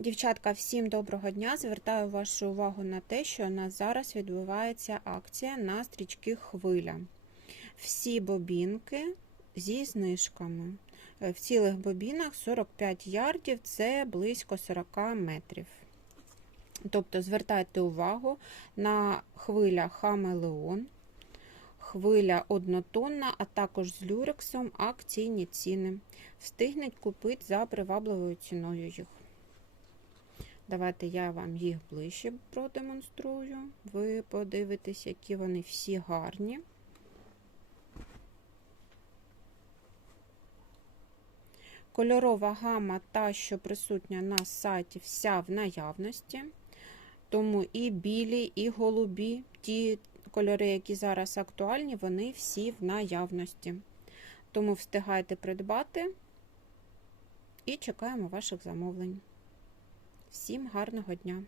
Дівчатка, всім доброго дня! Звертаю вашу увагу на те, що у нас зараз відбувається акція на стрічки Хвиля. Всі бобінки зі знижками. Е, В цілих бобінах 45 ярдів це близько 40 метрів. Тобто звертайте увагу на хвиля Хамелеон, хвиля однотонна, а також з люрексом акційні ціни. Встигнуть купити за привабливою ціною їх. Давайте я вам їх ближче продемонструю. Ви подивитесь, які вони всі гарні. Кольорова гама та, що присутня на сайті, вся в наявності. Тому і білі, і голубі, ті кольори, які зараз актуальні, вони всі в наявності. Тому встигайте придбати і чекаємо ваших замовлень. Всім гарного дня!